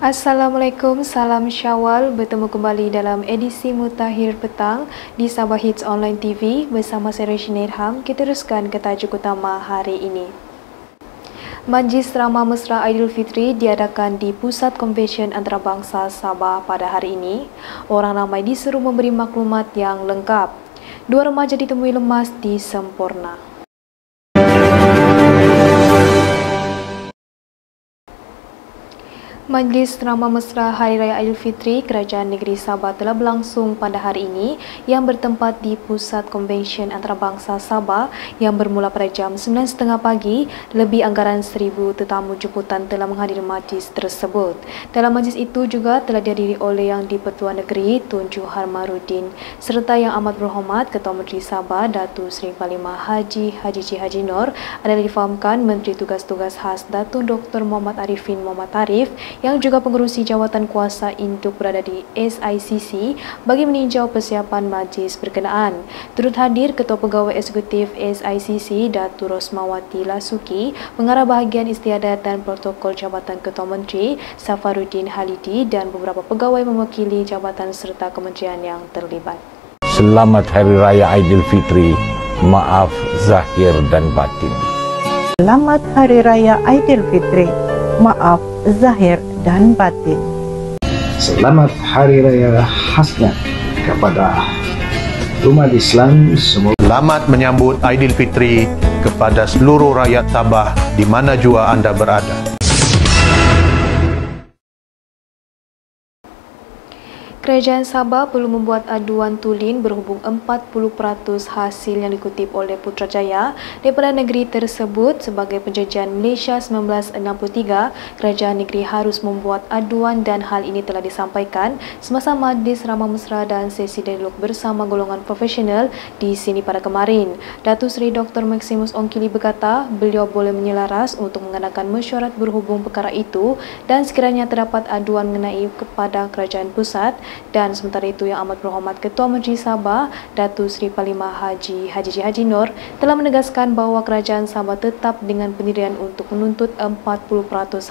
Assalamualaikum, salam Syawal. Bertemu kembali dalam edisi Mutakhir Petang di Sabah Hits Online TV bersama saya Rashid Nirham. Kita teruskan ke tajuk utama hari ini. Majlis Ramah Mesra Aidilfitri diadakan di Pusat Konvensyen Antarabangsa Sabah pada hari ini. Orang ramai diseru memberi maklumat yang lengkap. Dua remaja ditemui lemas di Semporna. Majlis Ramah Mesra Hari Raya Aidilfitri Kerajaan Negeri Sabah telah berlangsung pada hari ini yang bertempat di Pusat Konvensyen Antarabangsa Sabah yang bermula pada jam 9.30 pagi. Lebih anggaran 1,000 tetamu jemputan telah menghadiri majlis tersebut. Dalam majlis itu juga telah dihadiri oleh Yang di-Pertuan Negeri Tun Johar Marudin serta Yang Amat Berhormat Ketua Menteri Sabah Datuk Seri Panglima Haji Haji Nur. Adalah difahamkan Menteri Tugas-Tugas Khas Datuk Dr. Muhammad Arifin Muhammad Arif yang juga pengerusi jawatan kuasa induk berada di SICC bagi meninjau persiapan majlis berkenaan. Turut hadir Ketua Pegawai Eksekutif SICC Datuk Rosmawati Lasuki, Pengarah Bahagian Istiadat dan Protokol Jabatan Ketua Menteri Safaruddin Halidi dan beberapa pegawai mewakili jabatan serta kementerian yang terlibat. Selamat Hari Raya Aidilfitri, maaf zahir dan batin. Selamat Hari Raya Aidilfitri, maaf zahir dan batin. Selamat Hari Raya khasnya kepada umat Islam semua. Selamat menyambut Aidilfitri kepada seluruh rakyat Sabah di mana jua anda berada. Kerajaan Sabah perlu membuat aduan tulen berhubung 40% hasil yang dikutip oleh Putrajaya daripada negeri tersebut sebagai penjajahan Malaysia 1963. Kerajaan negeri harus membuat aduan dan hal ini telah disampaikan semasa Majlis Ramah Mesra dan sesi dialog bersama golongan profesional di sini pada kemarin. Datuk Seri Dr. Maximus Ongkili berkata beliau boleh menyelaras untuk mengadakan mesyuarat berhubung perkara itu dan sekiranya terdapat aduan mengenai kepada kerajaan pusat. Dan sementara itu Yang Amat Berhormat Ketua Menteri Sabah Datuk Seri Panglima Haji Nur telah menegaskan bahawa kerajaan Sabah tetap dengan pendirian untuk menuntut 40%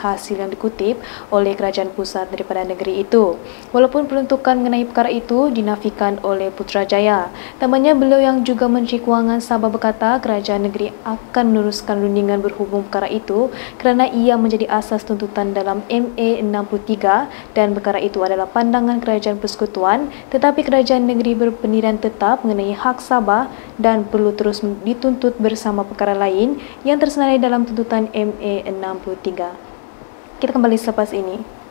hasil yang dikutip oleh kerajaan pusat daripada negeri itu. Walaupun peruntukan mengenai perkara itu dinafikan oleh Putrajaya. Tambahnya beliau yang juga Menteri Kewangan Sabah berkata kerajaan negeri akan meneruskan rundingan berhubung perkara itu kerana ia menjadi asas tuntutan dalam MA 63 dan perkara itu adalah pandangan kerajaan persekutuan, tetapi kerajaan negeri berpendirian tetap mengenai hak Sabah dan perlu terus dituntut bersama perkara lain yang tersenarai dalam tuntutan MA 63. Kita kembali selepas ini.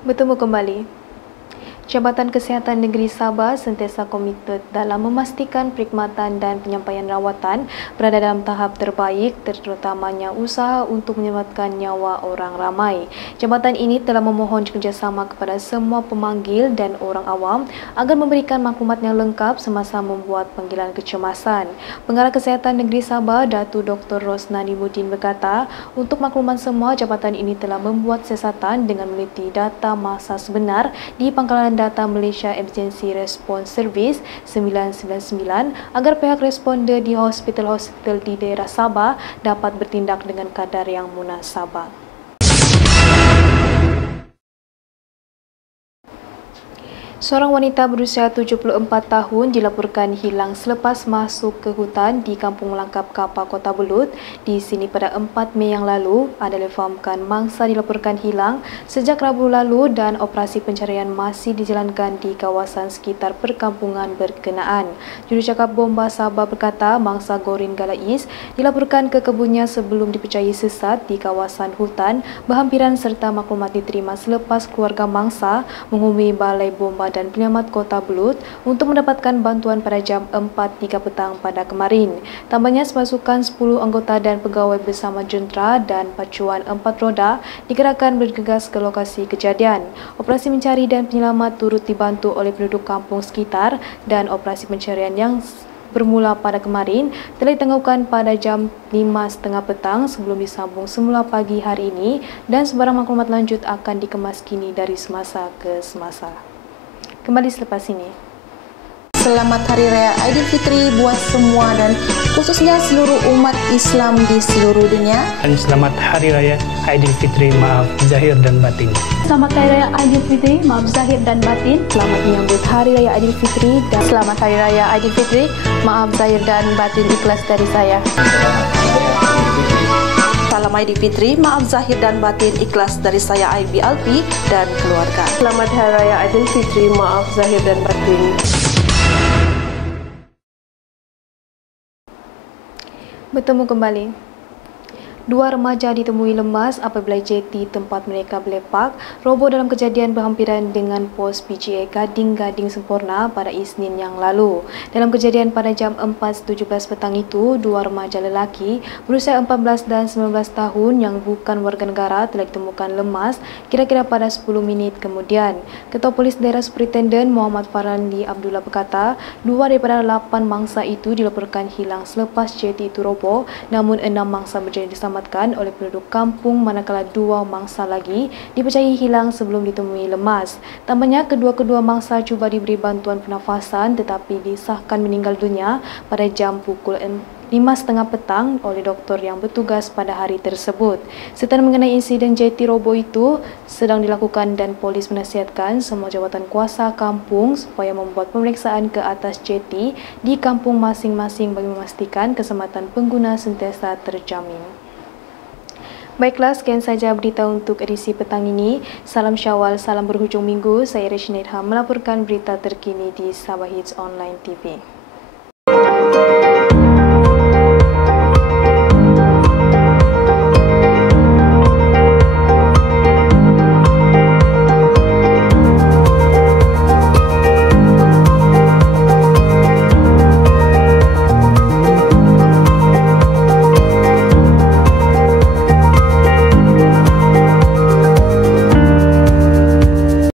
Bertemu kembali. Jabatan Kesihatan Negeri Sabah sentiasa komited dalam memastikan perkhidmatan dan penyampaian rawatan berada dalam tahap terbaik terutamanya usaha untuk menyelamatkan nyawa orang ramai. Jabatan ini telah memohon kerjasama kepada semua pemanggil dan orang awam agar memberikan maklumat yang lengkap semasa membuat panggilan kecemasan. Pengarah Kesihatan Negeri Sabah Datuk Dr. Rosnani Mudin berkata untuk makluman semua jabatan ini telah membuat siasatan dengan meneliti data masa sebenar di Pangkalan Data Malaysia Emergency Response Service 999 agar pihak responder di hospital-hospital di daerah Sabah dapat bertindak dengan kadar yang munasabah. Seorang wanita berusia 74 tahun dilaporkan hilang selepas masuk ke hutan di Kampung Langkap Kapal Kota Belud di sini pada 4 Mei yang lalu. Ada difahamkan mangsa dilaporkan hilang sejak Rabu lalu dan operasi pencarian masih dijalankan di kawasan sekitar perkampungan berkenaan. Jurucakap Bomba Sabah berkata mangsa Gorin Galais dilaporkan ke kebunnya sebelum dipercayai sesat di kawasan hutan berhampiran serta maklumat diterima selepas keluarga mangsa menghubungi Balai Bomba dan dan Penyelamat Kota Belud untuk mendapatkan bantuan pada jam 4.03 petang pada kemarin. Tambahnya, sepasukan 10 anggota dan pegawai bersama jentera dan pacuan 4 roda digerakkan bergegas ke lokasi kejadian. Operasi mencari dan penyelamat turut dibantu oleh penduduk kampung sekitar dan operasi pencarian yang bermula pada kemarin telah ditangguhkan pada jam 5.30 petang sebelum disambung semula pagi hari ini dan sebarang maklumat lanjut akan dikemas kini dari semasa ke semasa. Kembali selepas ini. Selamat Hari Raya Aidilfitri buat semua dan khususnya seluruh umat Islam di seluruh dunia. Dan selamat Hari Raya Aidilfitri, maaf zahir dan batin. Selamat Hari Raya Aidilfitri, maaf zahir dan batin. Selamat menyambut Hari Raya Aidilfitri dan Selamat Hari Raya Aidilfitri, maaf zahir dan batin ikhlas dari saya. Salam Aidilfitri, maaf zahir dan batin ikhlas dari saya IB Alfi dan keluarga. Selamat Hari Raya Aidilfitri, maaf zahir dan batin. Bertemu kembali. Dua remaja ditemui lemas apabila jeti tempat mereka berlepak roboh dalam kejadian berhampiran dengan pos PGA Gading-Gading Sempurna pada Isnin yang lalu. Dalam kejadian pada jam 4.17 petang itu, dua remaja lelaki berusia 14 dan 19 tahun yang bukan warga negara telah ditemukan lemas kira-kira pada 10 minit kemudian. Ketua Polis Daerah Superintenden Muhammad Farandi Abdullah berkata, dua daripada 8 mangsa itu dilaporkan hilang selepas jeti itu roboh, namun 6 mangsa berjaya diselamatkan oleh penduduk kampung manakala 2 mangsa lagi dipercayai hilang sebelum ditemui lemas. Tambahnya, kedua-kedua mangsa cuba diberi bantuan pernafasan tetapi disahkan meninggal dunia pada jam pukul 5.30 petang oleh doktor yang bertugas pada hari tersebut. Serta mengenai insiden jeti roboh itu sedang dilakukan dan polis menasihatkan semua jawatan kuasa kampung supaya membuat pemeriksaan ke atas jeti di kampung masing-masing bagi memastikan keselamatan pengguna sentiasa terjamin. Baiklah, sekian saja berita untuk edisi petang ini. Salam Syawal, salam berhujung minggu. Saya Reshnid Ham melaporkan berita terkini di Sabah Hits Online TV.